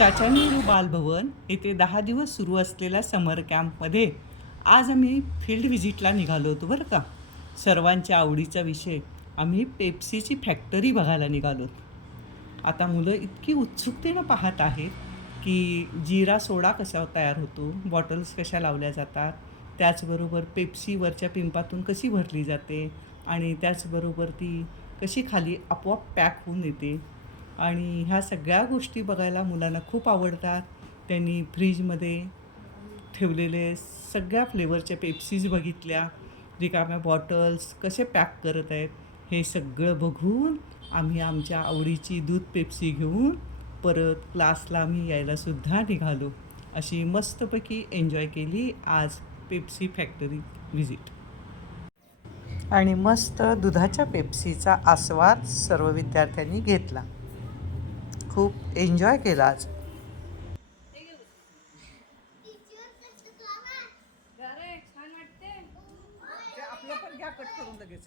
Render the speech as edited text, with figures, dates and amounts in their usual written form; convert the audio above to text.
चाचा नेहरू बालभवन येथे 10 दिवस सुरू असलेल्या समर कॅम्पमध्ये आज आम्ही फील्ड व्हिजिटला निघालो होतो बरं का. सर्वांच्या आवडीचा विषय आम्ही पेप्सीची फॅक्टरी बघायला निघालो. आता मुलं इतकी उत्सुकतेनं पाहत आहेत की जिरा सोडा कसा तयार होतो, बॉटल्स कशा लावल्या जातात, त्याचबरोबर पेप्सी वरच्या पिंपातून कशी भरली जाते आणि त्याचबरोबर ती कशी खाली आपोआप पॅक होऊन येते. आणि ह्या सगळ्या गोष्टी बघायला मुलांना खूप आवडतात. त्यांनी फ्रीजमध्ये ठेवलेले सगळ्या फ्लेवरच्या पेप्सीज बघितल्या, रिकाम्या बॉटल्स कसे पॅक करत आहेत हे सगळं बघून आम्ही आमच्या आवडीची दूध पेप्सी घेऊन परत क्लासला आम्ही यायलासुद्धा निघालो. अशी मस्तपैकी एन्जॉय केली आज पेप्सी फॅक्टरी व्हिजिट. आणि मस्त दुधाच्या पेप्सीचा आस्वाद सर्व विद्यार्थ्यांनी घेतला. खूप एन्जॉय केला आज. आपलं पण घ्या कट करून लगेच.